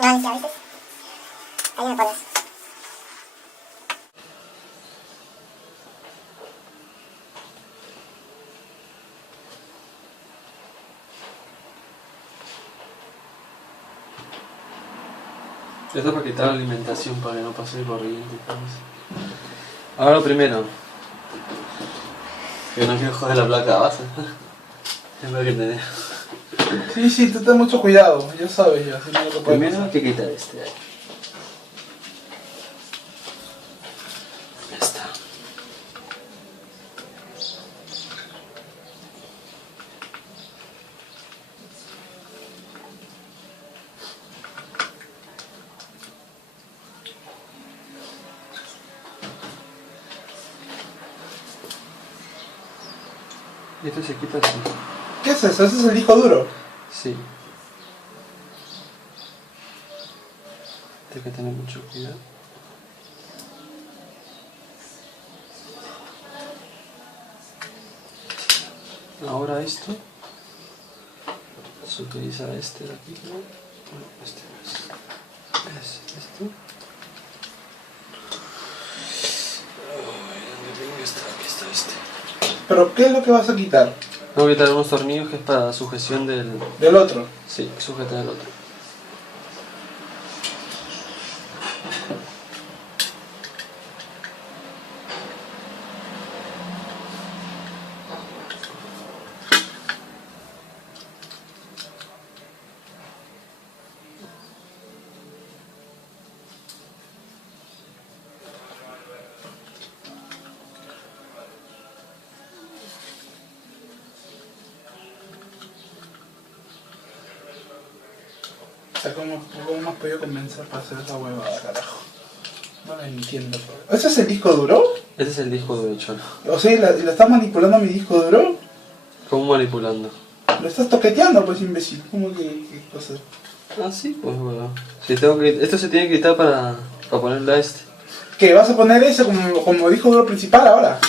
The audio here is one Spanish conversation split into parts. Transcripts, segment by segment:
No, a veces. Ahí me pones. Esto es para quitar la alimentación, para que no pase corriente y todo eso. Ahora lo primero. Que no quiero joder la placa base. Es lo que tener. Sí, tú ten mucho cuidado, ya sabes ya, si no lo que puede Primero pasar. hay que quitar este de ahí. Ya está. Y esto se quita así. ¿Qué es eso? ¿Ese es el disco duro? Sí. Hay que tener mucho cuidado. Ahora esto se utiliza este de aquí, ¿no? Este es esto. ¿Dónde tengo que estar? Aquí está este. ¿Pero qué es lo que vas a quitar? Tengo que quitar unos tornillos que es para sujeción del... Del otro. Sí, sujeta el otro. O sea, ¿cómo me has podido convencer para hacer esa huevada, carajo? No lo entiendo. ¿Ese es el disco duro? Este es el disco duro, cholo. O sea, ¿y lo estás manipulando mi disco duro? ¿Cómo manipulando? Lo estás toqueteando, pues, imbécil. ¿Cómo que qué cosa? Ah, sí, pues bueno. Si tengo que... Esto se tiene que quitar para ponerle a este. ¿Qué? ¿Vas a poner ese como disco duro principal ahora?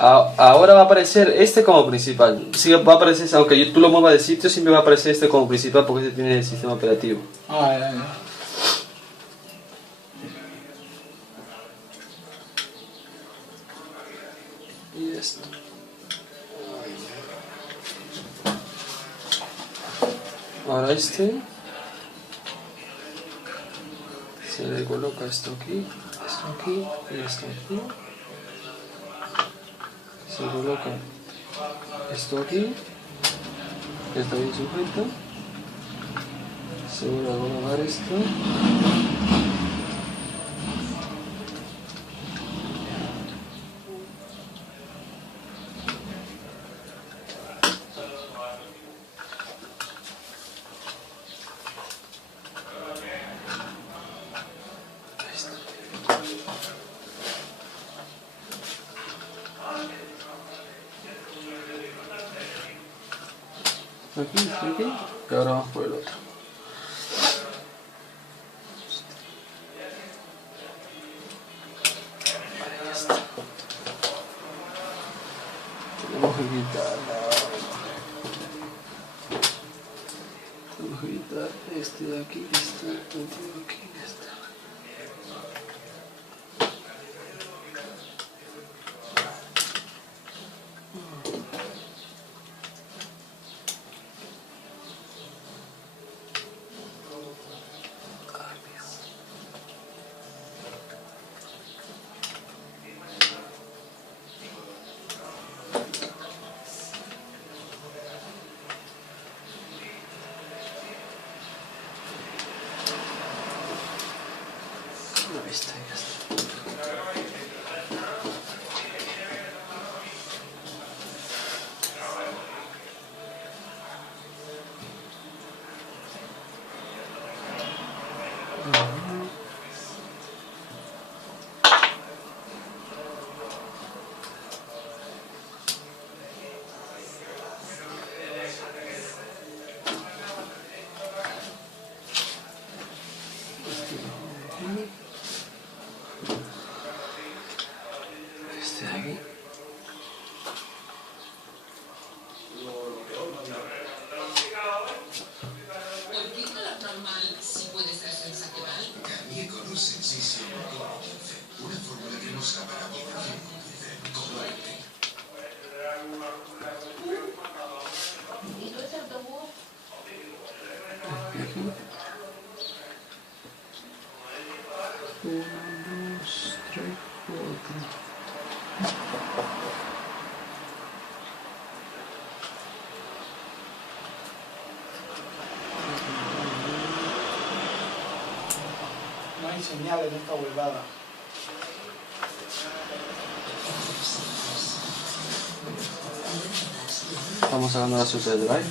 Ahora va a aparecer este como principal. Sí, va a aparecer, aunque tú lo muevas de sitio, siempre va a aparecer este como principal porque este tiene el sistema operativo. Ah, ya. Y esto. Ahora este. Se le coloca esto aquí y esto aquí. Se coloca esto aquí, que está bien sujeto. Se vuelve a colocar esto. Ahí está. Aquí, y ahora vamos por el otro. Ahí está. Tenemos que quitarla. Tenemos que quitar este de aquí, este de aquí, este. Ahí está, ya está. Este de aquí. ¿Por qué lo normal sí puede ser sensato? aquí. 1, 2, 3, 4. No hay señal en esta huevada. Estamos sacando la suerte de drive.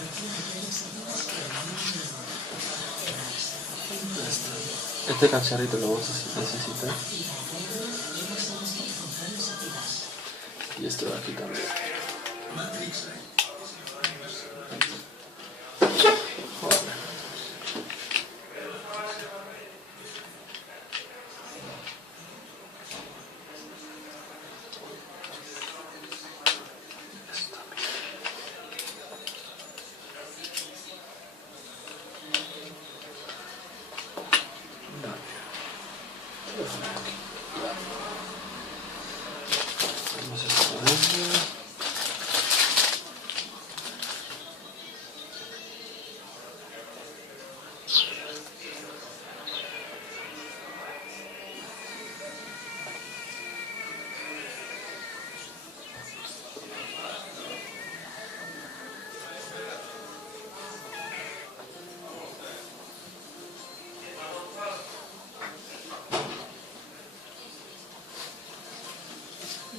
Este cacharrito lo vamos a necesitar. Y esto de aquí también. Joder. Vamos a ponerlo.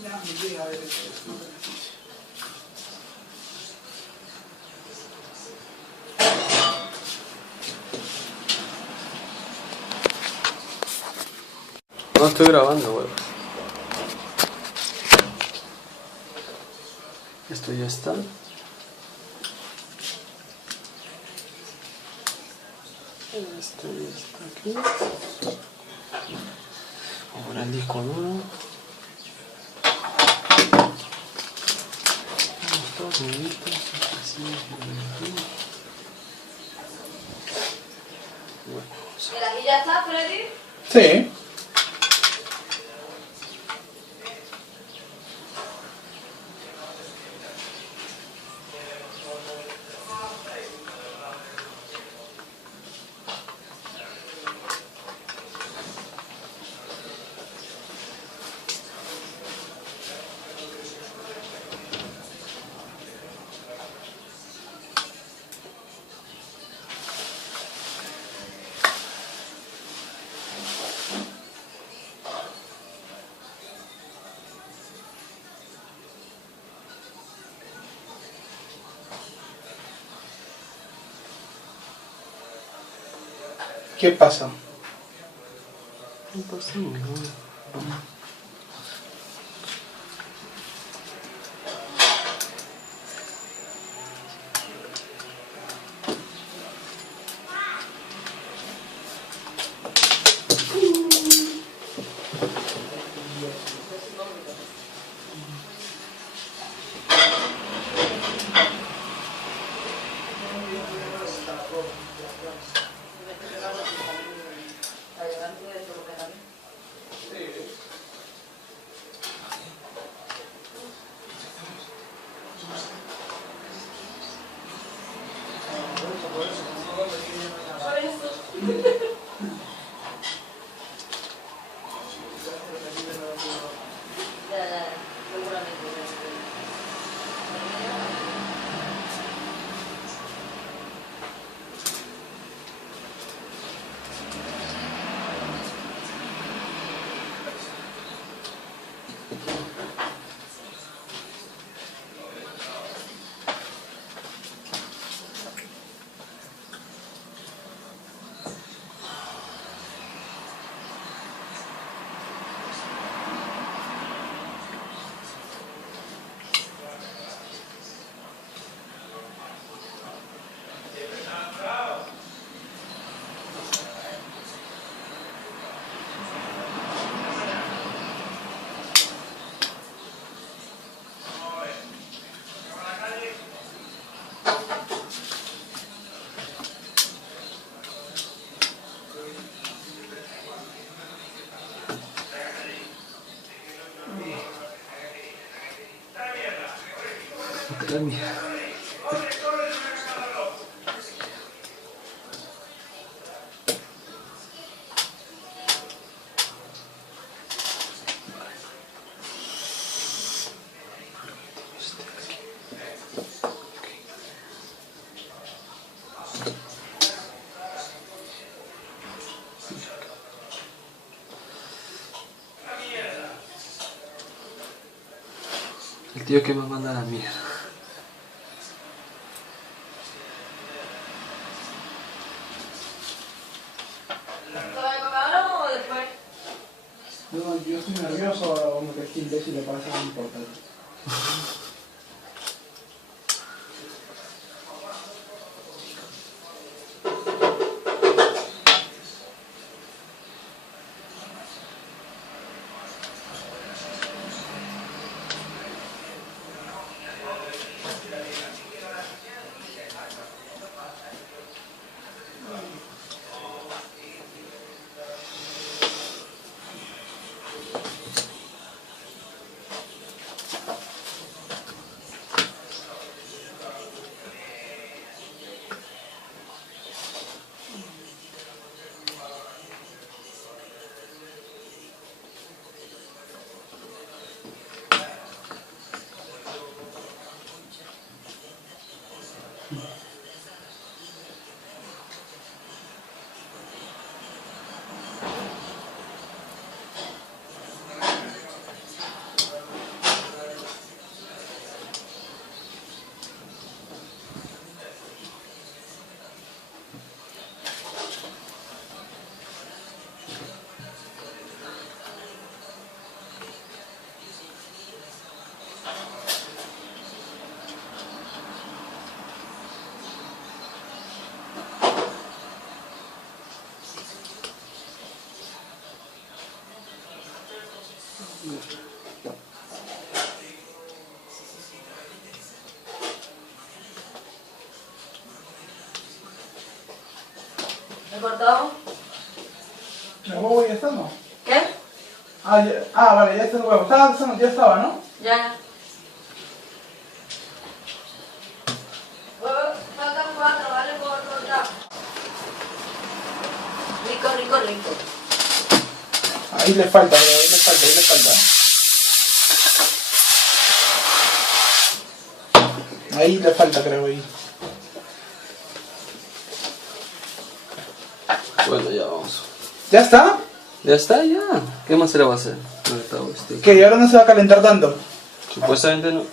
Ya me llega a ver esto. No estoy grabando, weón. Esto ya está. Esto ya está aquí. Vamos a poner el disco duro. Vamos todos uniditos. Así, bueno, vamos a... ¿El aquí ya está, Freddy? Sí. ¿Qué pasa? No pasa nada. tío que me manda a la mierda. ¿Ahora o después? No, yo estoy nervioso ahora, como que este imbécil le pasa algo importante. ¿Me cortado? ¿El huevo ya está, no? ¿Qué? Vale, ya está el huevo. Ya estaba, ¿no? Ya. Faltan 4, ¿vale? Por cortar. Rico. Ahí le falta, ahí le falta. Ahí le falta, creo, ahí. Bueno, ya vamos. ¿Ya está? Ya está, ya. ¿Qué más se le va a hacer? No, está, ¿Qué? ¿Y ahora no se va a calentar tanto? Supuestamente no.